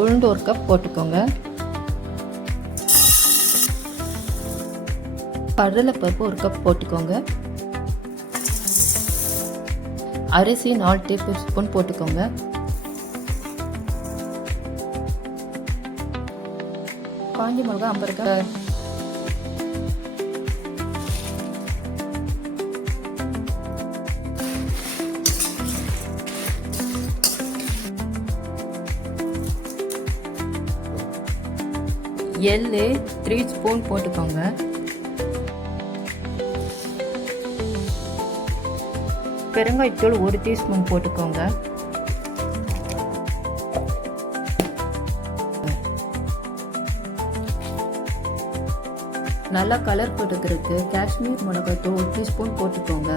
உளுந்து 1 கப் போட்டுக்கோங்க. கடலைப்பருப்பு 1 கப் போட்டுக்கோங்க. அரிசி 4 டேபிள் ஸ்பூன் போட்டுக்கோங்க. காஞ்ச மிளகாய் 50 கிராம். எள்ளு 3 ஸ்பூன் போட்டுக்கோங்க. பெருங்காயத்தூள் 1 டீஸ்பூன் போட்டுக்கோங்க. நல்லா கலர் கொடுக்கறதுக்கு காஷ்மீர் மிளகாய்த்தூள் 1 டீஸ்பூன் போட்டுக்கோங்க.